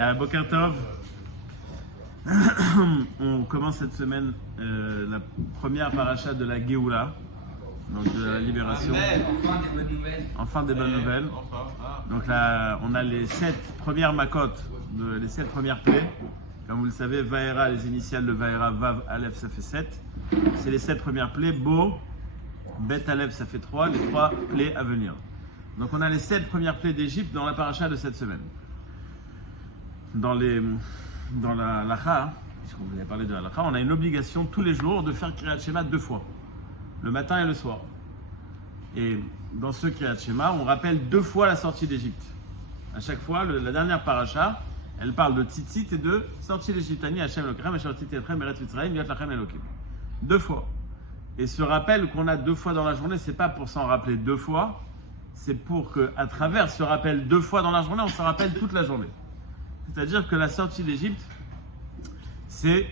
Boker Tov. On commence cette semaine la première paracha de la Géoula, donc de la libération. Enfin des bonnes nouvelles. Enfin des bonnes nouvelles. Donc là, on a les 7 premières makotes, les 7 premières plaies. Comme vous le savez, Vaera, les initiales de Vaera, Vav, Aleph, ça fait 7. C'est les 7 premières plaies. Bo, Bet, Aleph, ça fait 3. Les 3 plaies à venir. Donc on a les 7 premières plaies d'Égypte dans la paracha de cette semaine. Dans la lacha, puisqu'on vous a parlé de la lacha, on a une obligation tous les jours de faire Kriyat Shema 2 fois, le matin et le soir. Et dans ce Kriyat Shema, on rappelle 2 fois la sortie d'Égypte. À chaque fois, la dernière paracha, elle parle de tzitzit et de sortie d'Égypte. Ani Hashem Elokeichem, Asher Tzitziatchem Eretz Mitzrayim, Yot Lachem Elokim. 2 fois. Et ce rappel qu'on a 2 fois dans la journée, c'est pas pour s'en rappeler 2 fois, c'est pour qu'à travers ce rappel 2 fois dans la journée, on se rappelle toute la journée. C'est-à-dire que la sortie d'Égypte, c'est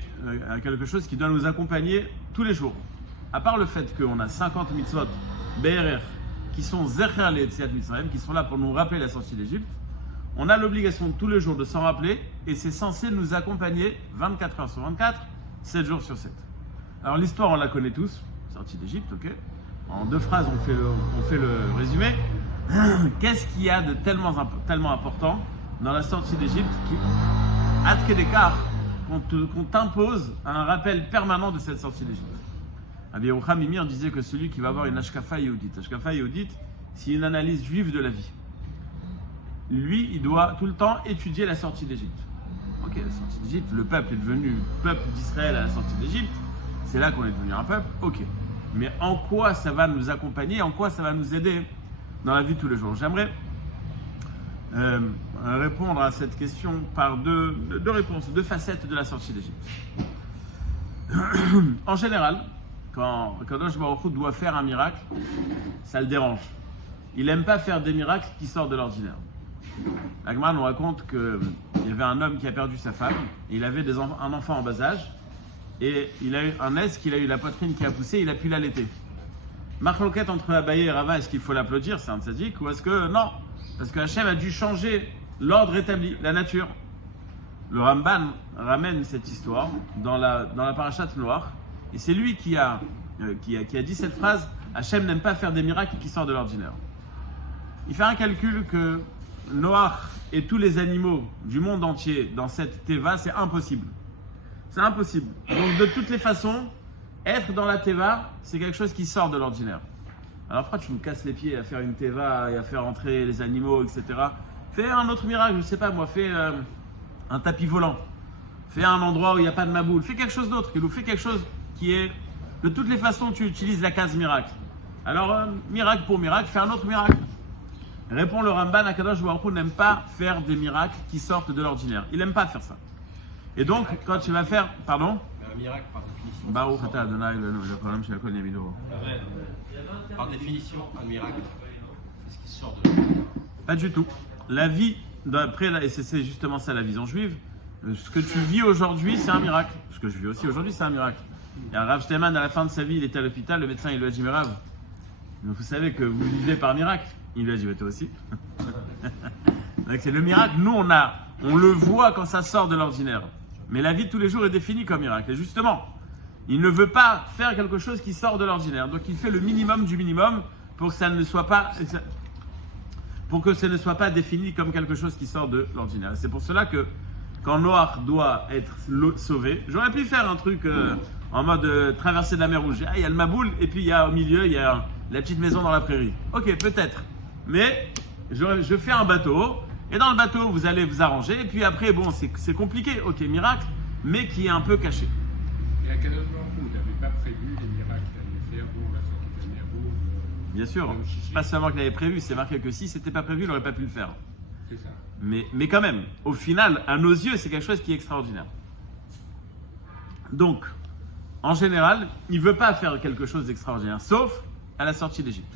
quelque chose qui doit nous accompagner tous les jours. À part le fait qu'on a 50 mitzvot BRR qui sont Zecher le'Yetziat Mitzrayim, qui sont là pour nous rappeler la sortie d'Égypte, on a l'obligation tous les jours de s'en rappeler et c'est censé nous accompagner 24 heures sur 24, 7 jours sur 7. Alors l'histoire, on la connaît tous, sortie d'Égypte, ok. En 2 phrases, on fait le résumé. Qu'est-ce qu'il y a de tellement important dans la sortie d'Égypte qui, à d'écart, qu'on t'impose un rappel permanent de cette sortie d'Égypte. Rabbi Yerucham Mimir disait que celui qui va avoir une Ashkafa Yehudit, c'est une analyse juive de la vie. Lui, il doit tout le temps étudier la sortie d'Égypte. Ok, la sortie d'Égypte, le peuple est devenu peuple d'Israël à la sortie d'Égypte, c'est là qu'on est devenu un peuple, ok. Mais en quoi ça va nous accompagner, en quoi ça va nous aider dans la vie de tous les jours? J'aimerais répondre à cette question par deux réponses, 2 facettes de la sortie d'Égypte. En général, quand Kadosh Baruch Hu doit faire un miracle, ça le dérange. Il n'aime pas faire des miracles qui sortent de l'ordinaire. La Gemara nous raconte qu'il y avait un homme qui a perdu sa femme, et il avait un enfant en bas âge, et il a eu un est qu'il a eu la poitrine qui a poussé, il a pu l'allaiter. Marloquette entre Abaye et Rava, est-ce qu'il faut l'applaudir, c'est un tzaddik, ou est-ce que non? Parce que Hachem a dû changer l'ordre établi, la nature. Le Ramban ramène cette histoire dans la parashat Noach, et c'est lui qui a dit cette phrase: Hachem n'aime pas faire des miracles qui sortent de l'ordinaire. Il fait un calcul que Noach et tous les animaux du monde entier dans cette teva, c'est impossible. C'est impossible. Donc de toutes les façons, être dans la teva, c'est quelque chose qui sort de l'ordinaire. Alors pourquoi tu nous casses les pieds à faire une teva et à faire entrer les animaux, etc. Fais un autre miracle, je ne sais pas moi, fais un tapis volant. Fais un endroit où il n'y a pas de maboule. Fais quelque chose d'autre, fais quelque chose qui est... De toutes les façons, tu utilises la case miracle. Alors, miracle pour miracle, fais un autre miracle. Répond le Ramban, Akadosh Baruch Hu n'aime pas faire des miracles qui sortent de l'ordinaire. Il n'aime pas faire ça. Et donc, quand tu vas faire... Pardon? Un miracle par définition. Baruch Ata Adonai le problème chez Akon Yamido. Par définition, un miracle, c'est ce qui sort de l'ordinaire. Pas du tout. La vie, d'après, et c'est justement ça la vision juive, ce que tu vis aujourd'hui, c'est un miracle. Ce que je vis aussi aujourd'hui, c'est un miracle. Et Rav Shteyman, à la fin de sa vie, il était à l'hôpital, le médecin, il lui a dit: mais Rav, vous savez que vous vivez par miracle? Il lui a dit: mais toi aussi. Donc c'est le miracle, nous on le voit quand ça sort de l'ordinaire. Mais la vie de tous les jours est définie comme miracle. Et justement, il ne veut pas faire quelque chose qui sort de l'ordinaire. Donc il fait le minimum du minimum pour que ça ne soit pas défini comme quelque chose qui sort de l'ordinaire. C'est pour cela que quand Noach doit être sauvé, j'aurais pu faire un truc en mode traversée de la mer Rouge. Il y a le Maboul et puis au milieu il y a la petite maison dans la prairie. Ok, peut-être. Mais je fais un bateau et dans le bateau vous allez vous arranger et puis après bon c'est compliqué. Ok, miracle, mais qui est un peu caché. Et à Kadosh Baruch Hu, vous n'avez pas prévu les miracles qu'il allait faire pour la sortie de la mer Rouge? Bien sûr, pas seulement qu'il avait prévu, c'est marqué que si c'était pas prévu, il n'aurait pas pu le faire. C'est ça. Mais quand même, au final, à nos yeux, c'est quelque chose qui est extraordinaire. Donc, en général, il ne veut pas faire quelque chose d'extraordinaire, sauf à la sortie d'Égypte.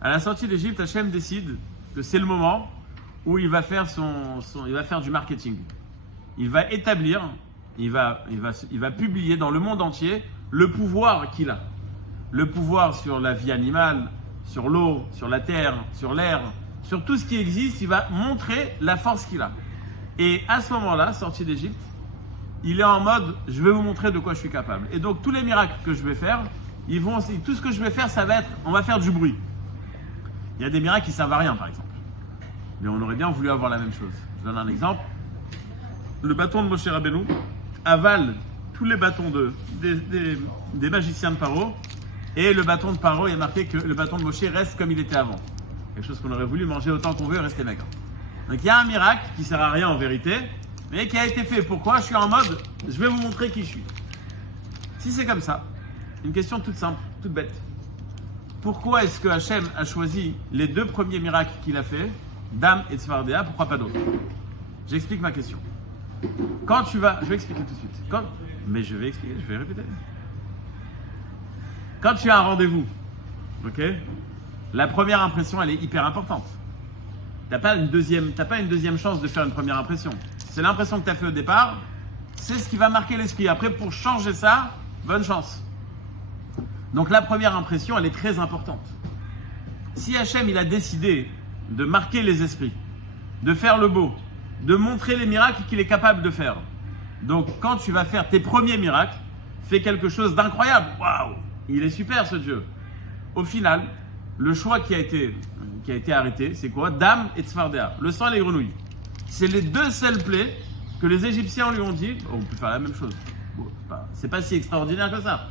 À la sortie d'Égypte, Hachem décide que c'est le moment où il va faire il va faire du marketing. Il va établir, il va publier dans le monde entier le pouvoir qu'il a. Le pouvoir sur la vie animale, sur l'eau, sur la terre, sur l'air, sur tout ce qui existe, il va montrer la force qu'il a. Et à ce moment-là, sorti d'Égypte, il est en mode, je vais vous montrer de quoi je suis capable. Et donc, tous les miracles que je vais faire, tout ce que je vais faire, ça va être, on va faire du bruit. Il y a des miracles qui ne servent à rien, par exemple. Mais on aurait bien voulu avoir la même chose. Je donne un exemple. Le bâton de Moshe Rabbeinu avale tous les bâtons des magiciens de Paro. Et le bâton de Paro, il y a marqué que le bâton de Moshe reste comme il était avant. Quelque chose qu'on aurait voulu manger autant qu'on veut et rester maigre. Donc il y a un miracle qui ne sert à rien en vérité, mais qui a été fait. Pourquoi? Je suis en mode, je vais vous montrer qui je suis. Si c'est comme ça, une question toute simple, toute bête. Pourquoi est-ce que Hachem a choisi les 2 premiers miracles qu'il a fait, Dam et Tzfardéa, pourquoi pas d'autres? J'explique ma question. Quand tu vas, je vais expliquer tout de suite. Mais je vais expliquer, je vais répéter. Quand tu as un rendez-vous, ok, la première impression, elle est hyper importante. T'as pas une deuxième chance de faire une première impression. C'est l'impression que tu as fait au départ, c'est ce qui va marquer l'esprit. Après, pour changer ça, bonne chance. Donc la première impression, elle est très importante. Si Hachem, il a décidé de marquer les esprits, de faire le beau, de montrer les miracles qu'il est capable de faire. Donc quand tu vas faire tes premiers miracles, fais quelque chose d'incroyable. Waouh, il est super ce Dieu. Au final, le choix qui a été arrêté, c'est quoi? Dam et Tzfardéa, le sang et les grenouilles. C'est les 2 seuls plaies que les Égyptiens lui ont dit, on peut faire la même chose. Bon, c'est pas si extraordinaire que ça.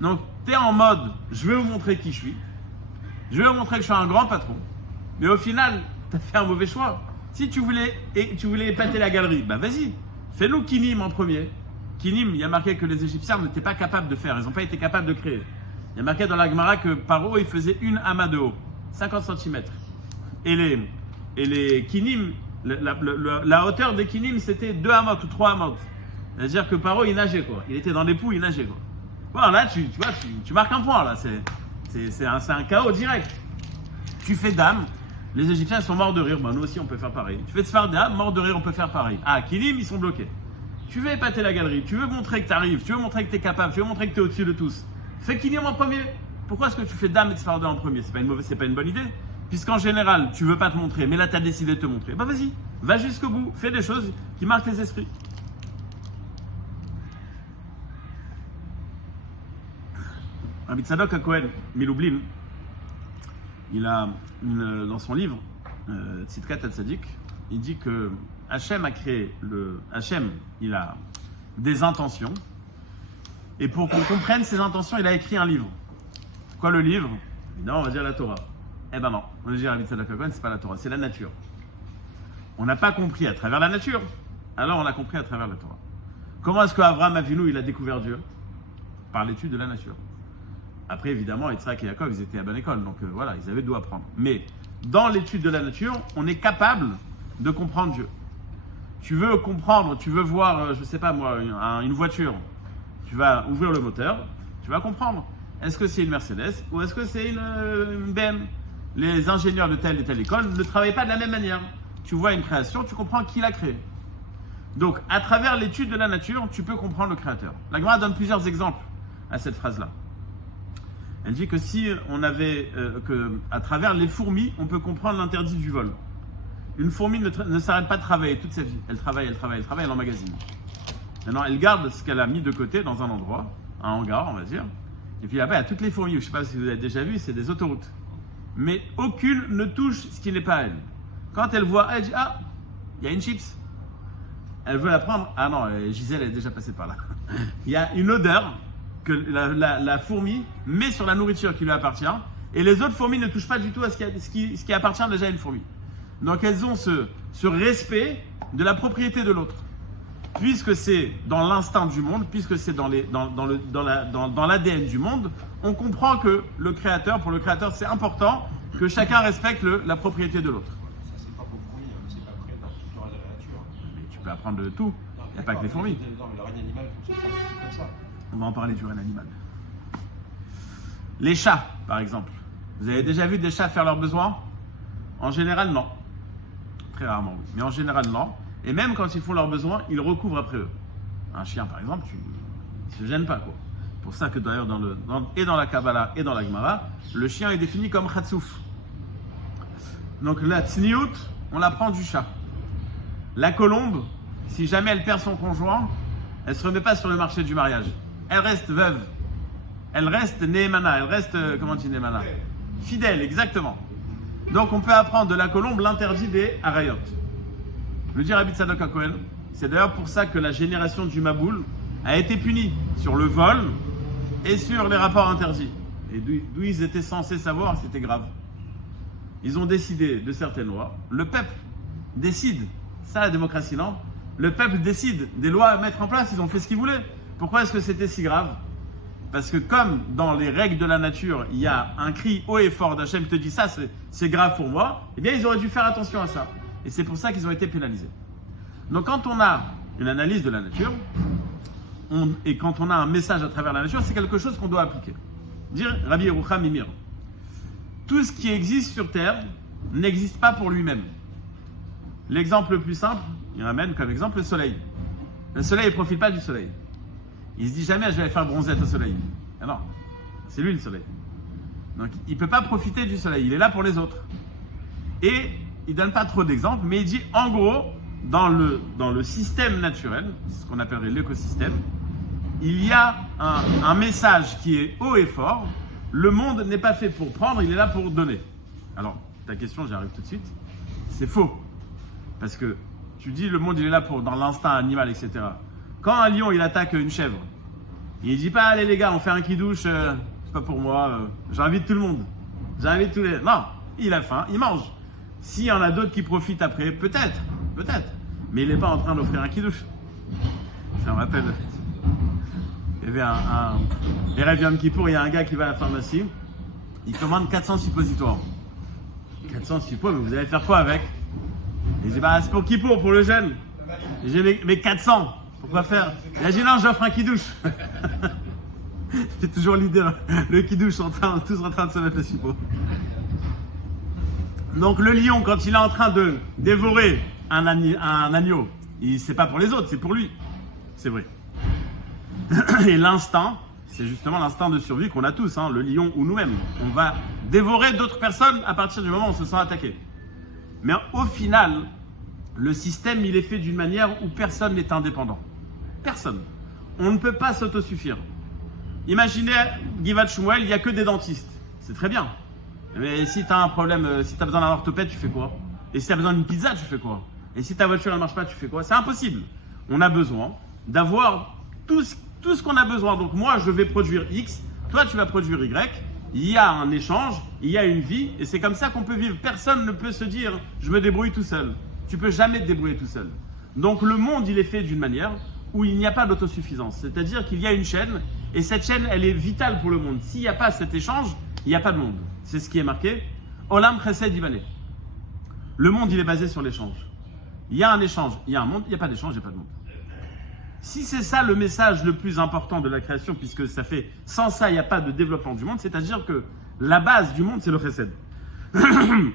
Donc, tu es en mode, je vais vous montrer qui je suis. Je vais vous montrer que je suis un grand patron. Mais au final, tu as fait un mauvais choix. Si tu voulais épater la galerie, bah vas-y, fais-nous Kinim en premier. Kinim, il y a marqué que les Égyptiens n'étaient pas capables de faire, ils n'ont pas été capables de créer. Il y a marqué dans la Gemara que Paro, il faisait 1 amas de haut, 50 cm. Et les Kinim, la hauteur des Kinim, c'était 2 amas ou 3 amas. C'est-à-dire que Paro, il nageait quoi. Il était dans les poux, il nageait quoi. Bon, là, tu vois, tu marques un point là. C'est un chaos direct. Tu fais Dame, les Égyptiens ils sont morts de rire. Bah, nous aussi, on peut faire pareil. Tu fais Tzfardéa, mort de rire, on peut faire pareil. Ah, Kinim, ils sont bloqués. Tu veux épater la galerie, tu veux montrer que tu arrives, tu veux montrer que tu es capable, tu veux montrer que tu es au-dessus de tous. Fais Kinim en premier. Pourquoi est-ce que tu fais Dame et Tzfardéa en premier? C'est pas une bonne idée. Puisqu'en général, tu veux pas te montrer, mais là, tu as décidé de te montrer. Bah, vas-y, va jusqu'au bout. Fais des choses qui marquent les esprits. Rabbi Tzadok HaKohen Milublin, il a dans son livre Tzidkat HaTzadik, il dit que Hachem a créé Hachem, il a des intentions, et pour qu'on comprenne ses intentions, il a écrit un livre. Quoi le livre? Évidemment, on va dire la Torah. Eh ben non, on va dire Rabbi Tzadok HaKohen, c'est pas la Torah, c'est la nature. On n'a pas compris à travers la nature, alors on a compris à travers la Torah. Comment est-ce qu'Avraham Avinu, il a découvert Dieu? Par l'étude de la nature. Après, évidemment, Yitzhak et Yaakov, ils étaient à bonne école, donc voilà, ils avaient d'où apprendre. Mais dans l'étude de la nature, on est capable de comprendre Dieu. Tu veux comprendre, tu veux voir, je sais pas moi, une voiture, tu vas ouvrir le moteur, tu vas comprendre. Est-ce que c'est une Mercedes ou est-ce que c'est une BM? Les ingénieurs de telle et telle école ne travaillent pas de la même manière. Tu vois une création, tu comprends qui l'a créée. Donc, à travers l'étude de la nature, tu peux comprendre le Créateur. La Gemara donne plusieurs exemples à cette phrase-là. Elle dit que si on avait, à travers les fourmis, on peut comprendre l'interdit du vol. Une fourmi ne s'arrête pas de travailler toute sa vie. Elle travaille, elle emmagasine. Maintenant, elle garde ce qu'elle a mis de côté dans un endroit, un hangar, on va dire. Et puis là-bas, il y a toutes les fourmis. Je ne sais pas si vous avez déjà vu, c'est des autoroutes. Mais aucune ne touche ce qui n'est pas elle. Quand elle voit, elle dit, ah, il y a une chips. Elle veut la prendre. Ah non, Gisèle est déjà passée par là. Il y a une odeur que la fourmi met sur la nourriture qui lui appartient, et les autres fourmis ne touchent pas du tout à ce qui appartient déjà à une fourmi. Donc elles ont ce respect de la propriété de l'autre. Puisque c'est dans l'instinct du monde, puisque c'est dans l'ADN du monde, on comprend que pour le créateur, c'est important que chacun respecte la propriété de l'autre. Ça, c'est pas pour fourmis, c'est pas prêt dans toute la nature. Mais tu peux apprendre de tout, il n'y a pas que les fourmis. Non, mais le règne animal, c'est comme ça. On va en parler du règne animal. Les chats, par exemple. Vous avez déjà vu des chats faire leurs besoins? En général, non. Très rarement, oui. Mais en général, non. Et même quand ils font leurs besoins, ils recouvrent après eux. Un chien, par exemple, il ne se gêne pas, quoi. C'est pour ça que d'ailleurs, dans la Kabbalah et dans la Gemara, le chien est défini comme Khatsouf. Donc la tsniout, on l'apprend du chat. La colombe, si jamais elle perd son conjoint, elle ne se remet pas sur le marché du mariage. Elle reste veuve. Elle reste Nehemana. Elle reste, comment on dit Nehemana? Fidèle, exactement. Donc on peut apprendre de la colombe l'interdit des harayot. Le dit Rabbi Tzadok HaKohen, c'est d'ailleurs pour ça que la génération du Maboul a été punie sur le vol et sur les rapports interdits. Et d'où ils étaient censés savoir, c'était grave. Ils ont décidé de certaines lois. Le peuple décide. Ça, la démocratie, non? Le peuple décide des lois à mettre en place. Ils ont fait ce qu'ils voulaient. Pourquoi est-ce que c'était si grave? Parce que comme dans les règles de la nature, il y a un cri haut et fort d'Hachem qui te dit ça, c'est grave pour moi, eh bien, ils auraient dû faire attention à ça. Et c'est pour ça qu'ils ont été pénalisés. Donc, quand on a une analyse de la nature, et quand on a un message à travers la nature, c'est quelque chose qu'on doit appliquer. Dire Rabbi Yerucham Mimir. Tout ce qui existe sur Terre n'existe pas pour lui-même. L'exemple le plus simple, il ramène comme exemple le soleil. Le soleil ne profite pas du soleil. Il se dit jamais je vais faire bronzette au soleil. Ah non, c'est lui le soleil. Donc il ne peut pas profiter du soleil, il est là pour les autres. Et il ne donne pas trop d'exemples, mais il dit en gros, dans le système naturel, ce qu'on appellerait l'écosystème, il y a un message qui est haut et fort. Le monde n'est pas fait pour prendre, il est là pour donner. Alors, ta question, j'y arrive tout de suite. C'est faux. Parce que tu dis le monde il est là pour dans l'instinct animal, etc. Quand un lion il attaque une chèvre, il dit pas allez les gars on fait un kidouche, c'est pas pour moi, j'invite tout le monde, j'invite tous les... Non, il a faim, il mange. S'il y en a d'autres qui profitent après, peut-être, mais il n'est pas en train d'offrir un kidouche. Ça me rappelle, il y avait un Erev Yom Kippour, il y a un gars qui va à la pharmacie, il commande 400 suppositoires. 400 suppositoires, mais vous allez faire quoi avec? Il dit bah c'est pour Kippour, pour le jeûne. J'ai mais 400, pourquoi faire? Il a dit non, j'offre un kidouche. C'est toujours l'idée, le kidouche, tous en train de se mettre le suppôt. Donc le lion, quand il est en train de dévorer un agneau, c'est pas pour les autres, c'est pour lui. C'est vrai. Et l'instinct, c'est justement l'instinct de survie qu'on a tous, hein, le lion ou nous-mêmes. On va dévorer d'autres personnes à partir du moment où on se sent attaqué. Mais au final, le système, il est fait d'une manière où personne n'est indépendant. Personne. On ne peut pas s'autosuffire. Imaginez, Givat Shmuel, il n'y a que des dentistes. C'est très bien. Mais si tu as un problème, si tu as besoin d'un orthopède, tu fais quoi? Et si tu as besoin d'une pizza, tu fais quoi? Et si ta voiture ne marche pas, tu fais quoi? C'est impossible. On a besoin d'avoir tout ce qu'on a besoin. Donc moi, je vais produire X, toi, tu vas produire Y. Il y a un échange, il y a une vie, et c'est comme ça qu'on peut vivre. Personne ne peut se dire « je me débrouille tout seul ». Tu peux jamais te débrouiller tout seul. Donc le monde, il est fait d'une manière où il n'y a pas d'autosuffisance. C'est-à-dire qu'il y a une chaîne, et cette chaîne, elle est vitale pour le monde. S'il n'y a pas cet échange, il n'y a pas de monde. C'est ce qui est marqué. Olam Chesed Ibané. Le monde, il est basé sur l'échange. Il y a un échange, il y a un monde, il n'y a pas d'échange, il n'y a pas de monde. Si c'est ça le message le plus important de la création, puisque ça fait, sans ça, il n'y a pas de développement du monde, c'est-à-dire que la base du monde, c'est le chesed. Je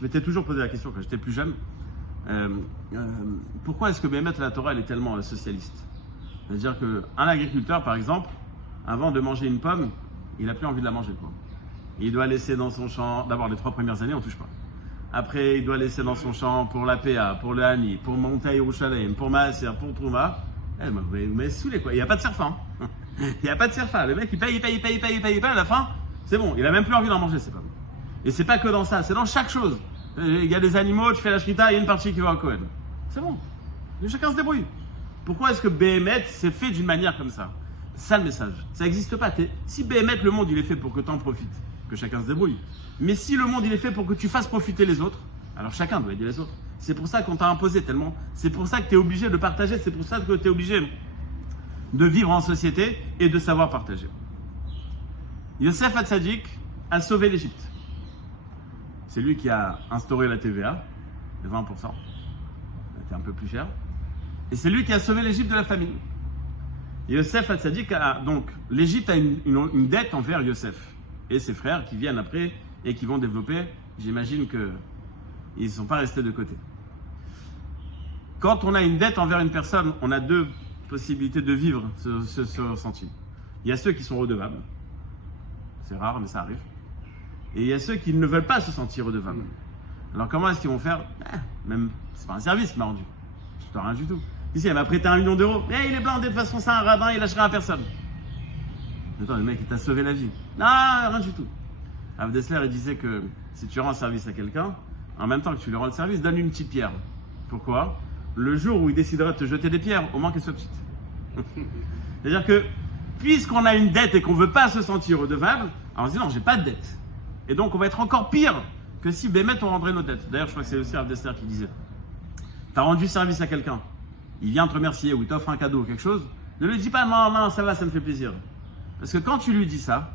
m'étais toujours posé la question quand j'étais plus jeune, pourquoi est-ce que Béhémet la Torah, elle est tellement socialiste? C'est-à-dire qu'un agriculteur, par exemple, avant de manger une pomme, il n'a plus envie de la manger, quoi. Il doit laisser dans son champ, d'abord les 3 premières années, on ne touche pas. Après, il doit laisser dans son champ pour la PA, pour le Hani, pour monter à Yerushalayim, pour Maaser, pour Trouma. Vous m'avez saoulé, quoi. Il n'y a pas de serfin. Il n'y a pas de serfin. Le mec, il paye. À la fin, c'est bon. Il n'a même plus envie d'en manger, c'est pas bon. Et c'est pas que dans ça, c'est dans chaque chose. Il y a des animaux, tu fais la shrita, il y a une partie qui va à Cohen. C'est bon. Et chacun se débrouille. Pourquoi est-ce que Béhémet s'est fait d'une manière comme ça? C'est ça le message. Ça n'existe pas. Si Béhémet, le monde, il est fait pour que tu en profites, que chacun se débrouille. Mais si le monde il est fait pour que tu fasses profiter les autres, alors chacun doit aider les autres. C'est pour ça qu'on t'a imposé tellement. C'est pour ça que tu es obligé de partager. C'est pour ça que tu es obligé de vivre en société et de savoir partager. Yosef Hatzadik a sauvé l'Égypte. C'est lui qui a instauré la TVA, de 20%. C'était un peu plus cher. Et c'est lui qui a sauvé l'Égypte de la famine. Yosef Hatzadik a donc, l'Égypte a une dette envers Yosef et ses frères qui viennent après et qui vont développer. J'imagine qu'ils ne sont pas restés de côté. Quand on a une dette envers une personne, on a 2 possibilités de vivre ce ressenti. Il y a ceux qui sont redevables. C'est rare, mais ça arrive. Et il y a ceux qui ne veulent pas se sentir redevables. Alors comment est-ce qu'ils vont faire? Même, c'est pas un service qui m'a rendu. Je te rien du tout. Ici, elle m'a prêté 1 million d'euros. Il est blindé, de toute façon, c'est un radin, il lâchera à personne. Attends, le mec, il t'a sauvé la vie. Non, rien du tout. Rav Dessler, il disait que si tu rends service à quelqu'un, en même temps que tu lui rends le service, donne une petite pierre. Pourquoi? Le jour où il décidera de te jeter des pierres, au moins qu'elle soit petite. C'est-à-dire que, puisqu'on a une dette et qu'on ne veut pas se sentir redevable, alors on se dit non, j'ai pas de dette. Et donc, on va être encore pire que si Bémet on rendrait nos dettes. D'ailleurs, je crois que c'est aussi Rav Dessler qui disait. Tu as rendu service à quelqu'un, il vient te remercier ou il t'offre un cadeau ou quelque chose, ne lui dis pas non, ça va, ça me fait plaisir. Parce que quand tu lui dis ça,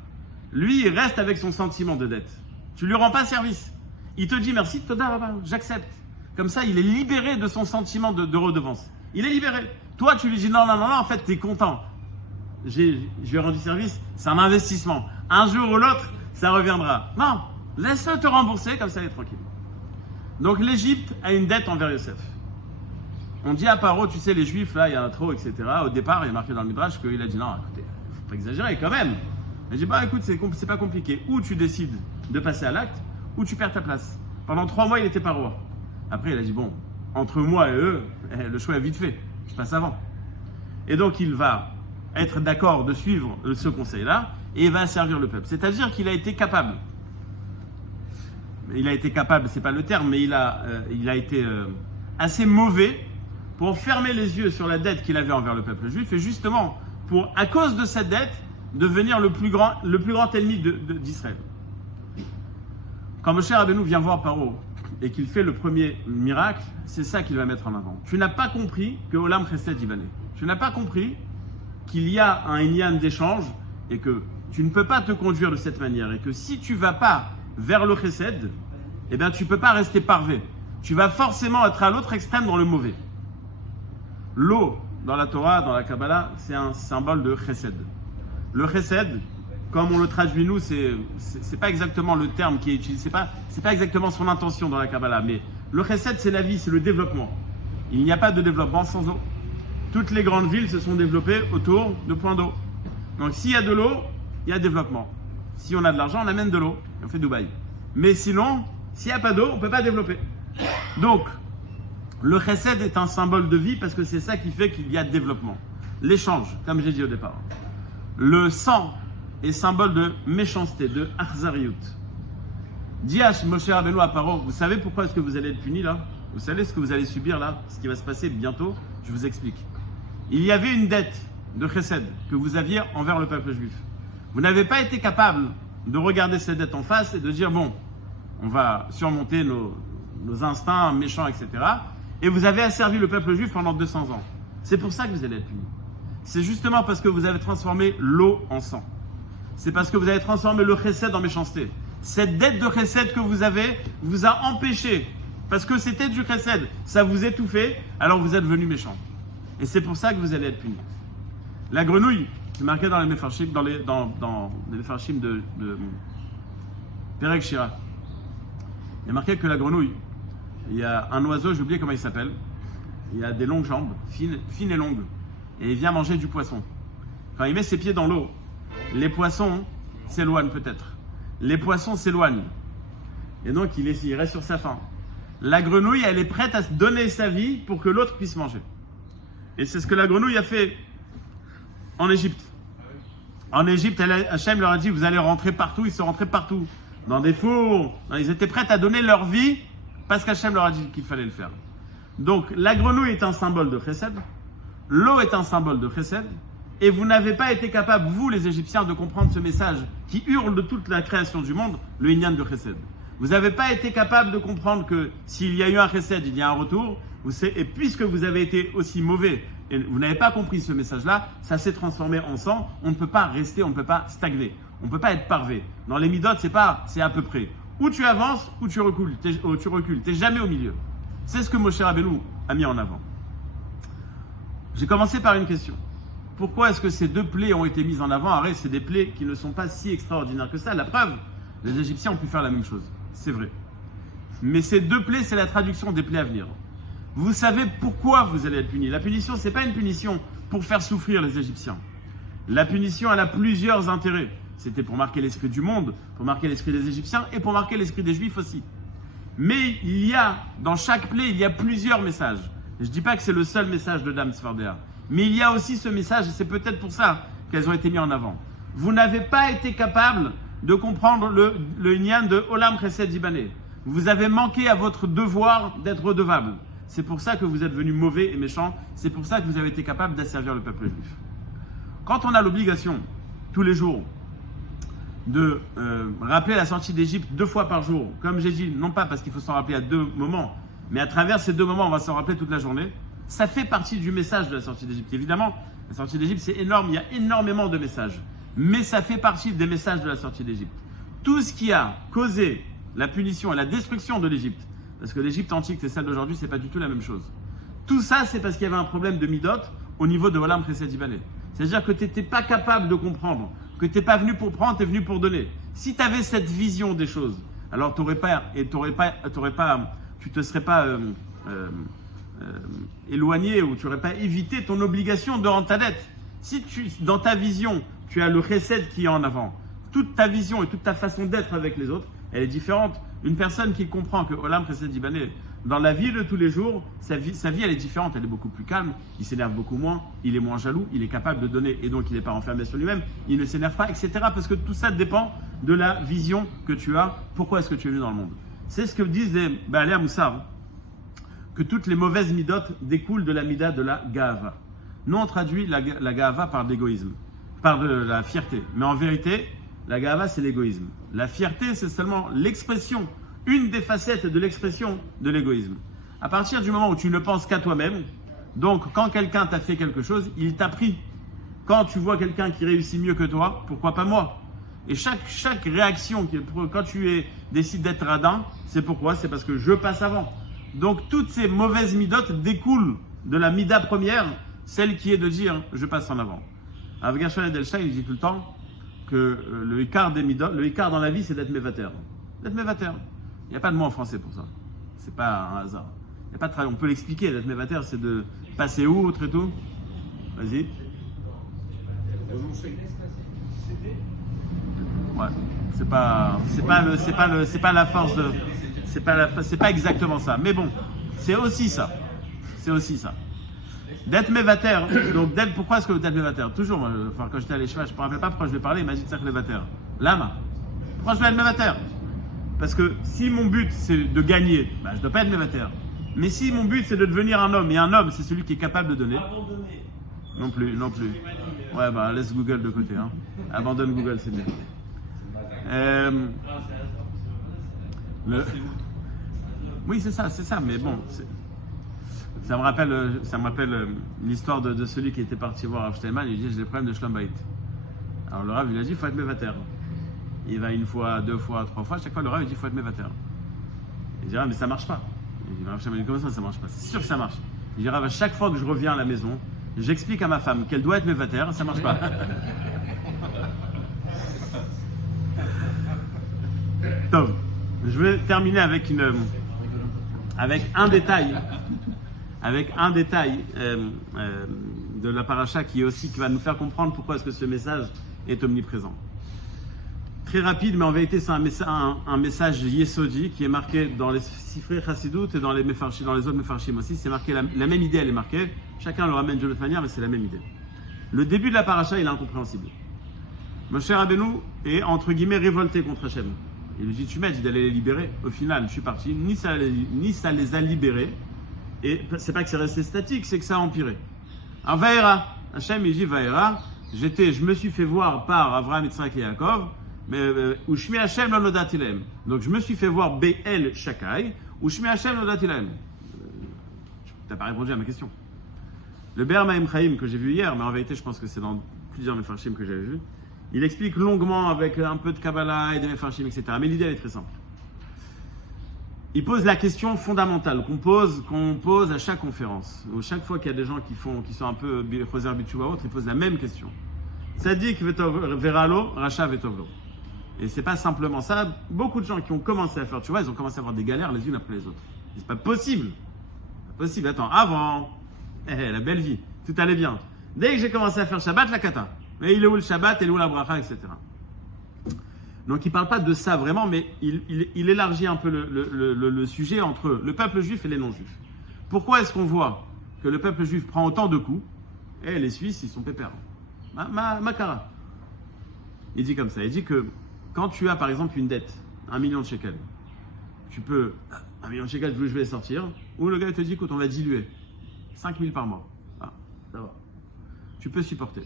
lui, il reste avec son sentiment de dette. Tu lui rends pas service. Il te dit merci, Toda Rabba, j'accepte. Comme ça, il est libéré de son sentiment de redevance. Il est libéré. Toi, tu lui dis non, en fait, tu es content. Je lui ai rendu service, c'est un investissement. Un jour ou l'autre, ça reviendra. Non, laisse-le te rembourser, comme ça, il est tranquille. Donc, l'Égypte a une dette envers Yosef. On dit à Paro, tu sais, les Juifs, là, il y en a trop, etc. Au départ, il est marqué dans le Midrash qu'il a dit non, écoutez, il ne faut pas exagérer quand même. Il dit, écoute, c'est pas compliqué. Ou tu décides de passer à l'acte, ou tu perds ta place. Pendant 3 mois, il n'était pas roi. Après, il a dit, bon, entre moi et eux, le choix est vite fait. Je passe avant. Et donc, il va être d'accord de suivre ce conseil-là, et il va servir le peuple. C'est-à-dire qu'il a été capable. Il a été capable, c'est pas le terme, mais il a été assez mauvais pour fermer les yeux sur la dette qu'il avait envers le peuple juif, et justement, pour, à cause de cette dette, devenir le plus grand ennemi d'Israël. Quand Moshe Rabbeinu vient voir Paro et qu'il fait le premier miracle, c'est ça qu'il va mettre en avant. Tu n'as pas compris que Olam Chesed Ibané. Tu n'as pas compris qu'il y a un inyan d'échange et que tu ne peux pas te conduire de cette manière et que si tu ne vas pas vers le Chesed, eh bien tu ne peux pas rester parvé. Tu vas forcément être à l'autre extrême dans le mauvais. L'eau, dans la Torah, dans la Kabbalah, c'est un symbole de Chesed. Le Chesed, comme on le traduit nous, c'est pas exactement le terme qui est utilisé, c'est pas exactement son intention dans la Kabbalah, mais le Chesed, c'est la vie, c'est le développement. Il n'y a pas de développement sans eau. Toutes les grandes villes se sont développées autour de points d'eau. Donc s'il y a de l'eau, il y a développement. Si on a de l'argent, on amène de l'eau, on fait Dubaï. Mais sinon, s'il n'y a pas d'eau, on ne peut pas développer. Donc, le Chesed est un symbole de vie parce que c'est ça qui fait qu'il y a développement. L'échange, comme j'ai dit au départ. Le sang est symbole de méchanceté, de Achzariout. Dit à Moshe Rabbeinu à Paro, vous savez pourquoi est-ce que vous allez être puni là? Vous savez ce que vous allez subir là? Ce qui va se passer bientôt? Je vous explique. Il y avait une dette de Chesed que vous aviez envers le peuple juif. Vous n'avez pas été capable de regarder cette dette en face et de dire bon, on va surmonter nos instincts méchants, etc. Et vous avez asservi le peuple juif pendant 200 ans. C'est pour ça que vous allez être puni. C'est justement parce que vous avez transformé l'eau en sang. C'est parce que vous avez transformé le chesed en méchanceté. Cette dette de chesed que vous avez vous a empêché, parce que c'était du chesed, ça vous étouffait, alors vous êtes devenu méchant. Et c'est pour ça que vous allez être puni. La grenouille, c'est marqué dans les Mefarshim, dans les Mefarshim de Perek Shira. Il y a marqué que la grenouille, il y a un oiseau, j'ai oublié comment il s'appelle, il a des longues jambes, fines et longues, et il vient manger du poisson. Quand il met ses pieds dans l'eau, les poissons s'éloignent peut-être. Les poissons s'éloignent. Et donc il reste sur sa faim. La grenouille, elle est prête à se donner sa vie pour que l'autre puisse manger. Et c'est ce que la grenouille a fait en Égypte. En Égypte, Hachem leur a dit, vous allez rentrer partout, ils sont rentrés partout. Dans des fours, ils étaient prêts à donner leur vie parce qu'Hachem leur a dit qu'il fallait le faire. Donc la grenouille est un symbole de chesed, l'eau est un symbole de chesed, et vous n'avez pas été capable, vous les Égyptiens, de comprendre ce message qui hurle de toute la création du monde, le inyan de chesed. Vous n'avez pas été capable de comprendre que s'il y a eu un chesed, il y a un retour, et puisque vous avez été aussi mauvais, et vous n'avez pas compris ce message-là, ça s'est transformé en sang, on ne peut pas rester, on ne peut pas stagner, on ne peut pas être parvé. Dans les midot, c'est à peu près. Ou tu avances, ou tu recules, t'es jamais au milieu. C'est ce que Moshe Rabbeinu a mis en avant. J'ai commencé par une question. Pourquoi est-ce que ces deux plaies ont été mises en avant? Arrête, c'est des plaies qui ne sont pas si extraordinaires que ça. La preuve, les Égyptiens ont pu faire la même chose. C'est vrai. Mais ces deux plaies, c'est la traduction des plaies à venir. Vous savez pourquoi vous allez être punis. La punition, ce n'est pas une punition pour faire souffrir les Égyptiens. La punition, elle a plusieurs intérêts. C'était pour marquer l'esprit du monde, pour marquer l'esprit des Égyptiens et pour marquer l'esprit des Juifs aussi. Mais il y a, dans chaque plaie, il y a plusieurs messages. Je ne dis pas que c'est le seul message de Dame Sfardéa, mais il y a aussi ce message, et c'est peut-être pour ça qu'elles ont été mises en avant. Vous n'avez pas été capable de comprendre le Inyan de Olam Chesed Ibané. Vous avez manqué à votre devoir d'être redevable. C'est pour ça que vous êtes venus mauvais et méchants. C'est pour ça que vous avez été capable d'asservir le peuple juif. Quand on a l'obligation, tous les jours, de rappeler la sortie d'Égypte 2 fois par jour, comme j'ai dit, non pas parce qu'il faut s'en rappeler à 2 moments, mais à travers ces 2 moments, on va s'en rappeler toute la journée, ça fait partie du message de la sortie d'Égypte. Évidemment, la sortie d'Égypte, c'est énorme, il y a énormément de messages, mais ça fait partie des messages de la sortie d'Égypte. Tout ce qui a causé la punition et la destruction de l'Égypte, parce que l'Égypte antique et celle d'aujourd'hui, c'est pas du tout la même chose. Tout ça, c'est parce qu'il y avait un problème de midot au niveau de Olam Chesed Ibané. C'est-à-dire que tu n'étais pas capable de comprendre, que tu n'es pas venu pour prendre, tu es venu pour donner. Si tu avais cette vision des choses, alors tu te serais pas éloigné ou tu n'aurais pas évité ton obligation de rendre ta dette. Si dans ta vision, tu as le chesed qui est en avant, toute ta vision et toute ta façon d'être avec les autres, elle est différente. Une personne qui comprend que Olam Chesed Ibané, dans la vie de tous les jours, sa vie elle est différente, elle est beaucoup plus calme, il s'énerve beaucoup moins, il est moins jaloux, il est capable de donner et donc il n'est pas enfermé sur lui-même, il ne s'énerve pas, etc. Parce que tout ça dépend de la vision que tu as, pourquoi est-ce que tu es venu dans le monde. C'est ce que disent les Baalei Moussar, que toutes les mauvaises midotes découlent de la mida de la Gahava. Nous on traduit la Gahava par l'égoïsme, par de la fierté, mais en vérité, la Gahava c'est l'égoïsme. La fierté c'est seulement l'expression, une des facettes de l'expression de l'égoïsme. À partir du moment où tu ne penses qu'à toi-même, donc quand quelqu'un t'a fait quelque chose, il t'a pris. Quand tu vois quelqu'un qui réussit mieux que toi, pourquoi pas moi? Et chaque réaction, quand tu décides d'être radin, c'est pourquoi? C'est parce que je passe avant. Donc toutes ces mauvaises midotes découlent de la mida première, celle qui est de dire je passe en avant. Rav Gershon Edelstein, il dit tout le temps que le écart des midotes, le écart dans la vie, c'est d'être mévater. D'être mévater. Il n'y a pas de mot en français pour ça. C'est pas un hasard. Il y a pas de travail. On peut l'expliquer. D'être mévater, c'est de passer outre et tout. Vas-y. Ouais. C'est pas la force de. C'est pas exactement ça. Mais bon, c'est aussi ça. C'est aussi ça. D'être mévater. Donc pourquoi est-ce que d'être mévater? Toujours, moi, quand j'étais à l'écheval, je ne me rappelle pas pourquoi je vais parler. Il m'a dit de ça que mévater. Lama. Pourquoi je dois être mévater? Parce que si mon but c'est de gagner, je ne dois pas être mévater. Mais si mon but c'est de devenir un homme, et un homme c'est celui qui est capable de donner. Non plus. Ouais, laisse Google de côté. Hein. Abandonne Google, c'est bien. Oui, c'est ça, mais bon. Ça me rappelle l'histoire de celui qui était parti voir Rav Steinman, il dit j'ai des problèmes de Shlom Bayit. Alors le Rav il a dit il faut être mévater. Il va 1 fois, 2 fois, 3 fois, chaque fois le Rav il dit il faut être mévater. Il dit mais ça marche pas. Il dit Rav Steinman comment ça marche pas? C'est sûr que ça marche. Il dit Rav, à chaque fois que je reviens à la maison, j'explique à ma femme qu'elle doit être mévater, ça marche pas. Donc, je vais terminer avec un détail de la paracha qui va nous faire comprendre pourquoi est-ce que ce message est omniprésent. Très rapide, mais en vérité c'est un message yesodi qui est marqué dans les Sifrei Chassidut et dans les autres Mefarshim aussi. C'est marqué, la même idée elle est marquée. Chacun le ramène d'une autre manière, mais c'est la même idée. Le début de la paracha il est incompréhensible. Moshe Rabbeinu est entre guillemets révolté contre Hachem. Il lui dit tu m'as dit d'aller les libérer. Au final, je suis parti, ni ça les a libérés. Et c'est pas que c'est resté statique, c'est que ça a empiré. Alors Vaïra, Hachem il dit Vaïra, je me suis fait voir par Avraham, Yitzhak et Yaakov, mais Ushmi Hachem lo nodati lahem. Donc je me suis fait voir Be'el Shakai, Ushmi Hachem lo nodati lahem. T'as pas répondu à ma question. Le Be'er Maim Chaim que j'ai vu hier, mais en vérité je pense que c'est dans plusieurs Mefarshim que j'avais vu, il explique longuement avec un peu de Kabbalah et des Mefarshim, etc. Mais l'idée elle est très simple. Il pose la question fondamentale qu'on pose à chaque conférence. Ou chaque fois qu'il y a des gens qui sont un peu Choser Bitshuva autre, ils posent la même question. Tzadik veralo, Racha vetovlo. Et c'est pas simplement ça. Beaucoup de gens qui ont commencé à faire Tshuva, ils ont commencé à avoir des galères les unes après les autres. C'est pas possible. Pas possible. Attends, avant, la belle vie, tout allait bien. Dès que j'ai commencé à faire Shabbat, la kata. Mais il est où le Shabbat, et où la bracha, etc. Donc il ne parle pas de ça vraiment, mais il élargit un peu le sujet entre le peuple juif et les non-juifs. Pourquoi est-ce qu'on voit que le peuple juif prend autant de coups et les Suisses, ils sont pépères? Makara. Il dit comme ça, il dit que quand tu as par exemple une dette, 1 million de shekels, tu peux, 1 million de shekels, je vais sortir, ou le gars te dit, écoute, on va diluer, 5 000 par mois. Ah, ça va. Tu peux supporter.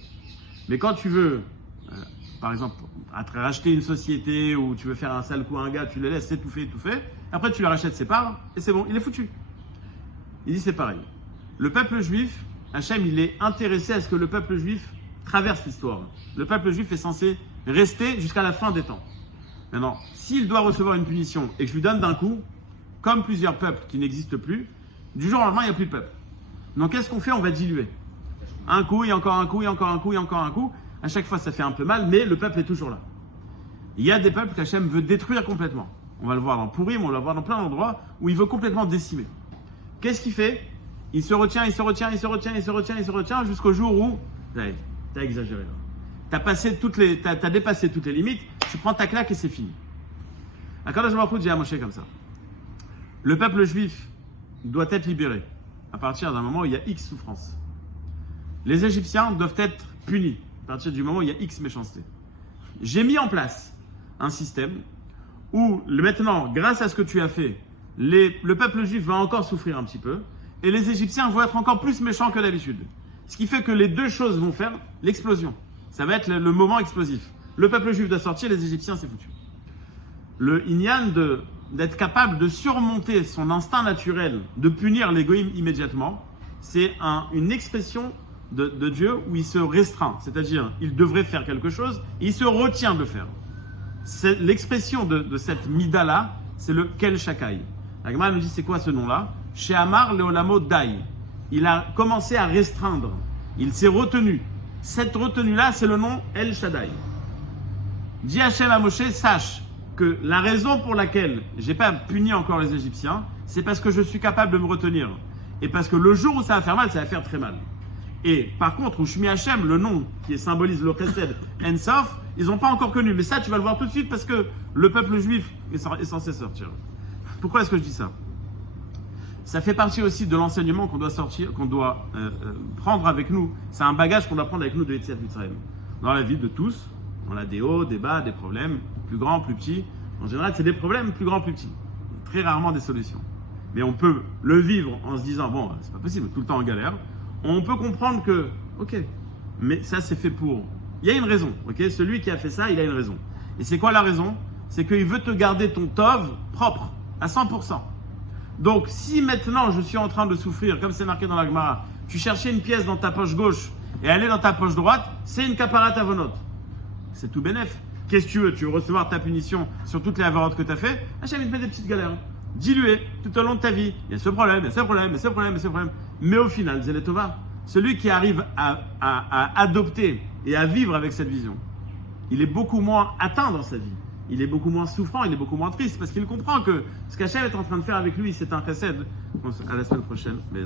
Mais quand tu veux, par exemple, racheter une société ou tu veux faire un sale coup à un gars, tu le laisses étouffer, après tu lui rachètes ses parts et c'est bon, il est foutu. Il dit c'est pareil. Le peuple juif, Hachem, il est intéressé à ce que le peuple juif traverse l'histoire. Le peuple juif est censé rester jusqu'à la fin des temps. Maintenant, s'il doit recevoir une punition et que je lui donne d'un coup, comme plusieurs peuples qui n'existent plus, du jour au lendemain, il n'y a plus de peuple. Donc qu'est-ce qu'on fait? On va diluer. Un coup, et encore un coup, et encore un coup, et encore un coup. À chaque fois, ça fait un peu mal, mais le peuple est toujours là. Il y a des peuples qu'Hachem veut détruire complètement. On va le voir dans Purim, on va le voir dans plein d'endroits où il veut complètement décimer. Qu'est-ce qu'il fait? Il se retient jusqu'au jour où t'as exagéré là. T'as dépassé toutes les limites, tu prends ta claque et c'est fini. Akadosh Baruch Hu dit à Moshe comme ça. Le peuple juif doit être libéré à partir d'un moment où il y a X souffrance. Les Égyptiens doivent être punis à partir du moment où il y a X méchanceté. J'ai mis en place un système où maintenant, grâce à ce que tu as fait, le peuple juif va encore souffrir un petit peu et les Égyptiens vont être encore plus méchants que d'habitude. Ce qui fait que les deux choses vont faire l'explosion. Ça va être le moment explosif. Le peuple juif doit sortir, les Égyptiens, c'est foutu. Le inyan d'être capable de surmonter son instinct naturel de punir les goïms immédiatement, c'est une expression de Dieu où il se restreint. C'est-à-dire, il devrait faire quelque chose et il se retient de le faire. C'est l'expression de cette mida-là, c'est le Kel Shakai. La Gemara nous dit, c'est quoi ce nom-là? Chez Amar Leolamo Dai. Il a commencé à restreindre. Il s'est retenu. Cette retenue-là, c'est le nom El Shaddai. Dit Hachem à Moshe, sache que la raison pour laquelle j'ai pas puni encore les Égyptiens, c'est parce que je suis capable de me retenir. Et parce que le jour où ça va faire mal, ça va faire très mal. Et par contre, Shmi Hachem, le nom qui symbolise le Chesed Ensof, ils n'ont pas encore connu. Mais ça, tu vas le voir tout de suite parce que le peuple juif est censé sortir. Pourquoi est-ce que je dis ça? Ça fait partie aussi de l'enseignement qu'on doit prendre avec nous. C'est un bagage qu'on doit prendre avec nous de Yetziat Mitzrayim. Dans la vie de tous, on a des hauts, des bas, des problèmes, plus grands, plus petits. En général, c'est des problèmes plus grands, plus petits. Très rarement des solutions. Mais on peut le vivre en se disant, bon, c'est pas possible, tout le temps en galère. On peut comprendre que, ok, mais ça c'est fait pour... Il y a une raison, ok? Celui qui a fait ça, il a une raison. Et c'est quoi la raison? C'est qu'il veut te garder ton tov propre, à 100%. Donc, si maintenant je suis en train de souffrir, comme c'est marqué dans la Gemara, tu cherchais une pièce dans ta poche gauche et elle est dans ta poche droite, c'est une kaparat avonot. C'est tout bénef. Qu'est-ce que tu veux? Tu veux recevoir ta punition sur toutes les avorotes que tu as fait? Hachem, il te met des petites galères. Dilué tout au long de ta vie. Il y a ce problème, il y a ce problème, il y a ce problème, il y a ce problème. Mais au final, Zélet Tova, celui qui arrive à adopter et à vivre avec cette vision, il est beaucoup moins atteint dans sa vie. Il est beaucoup moins souffrant, il est beaucoup moins triste parce qu'il comprend que ce qu'Hachem est en train de faire avec lui, c'est un chesed. À la semaine prochaine. Mais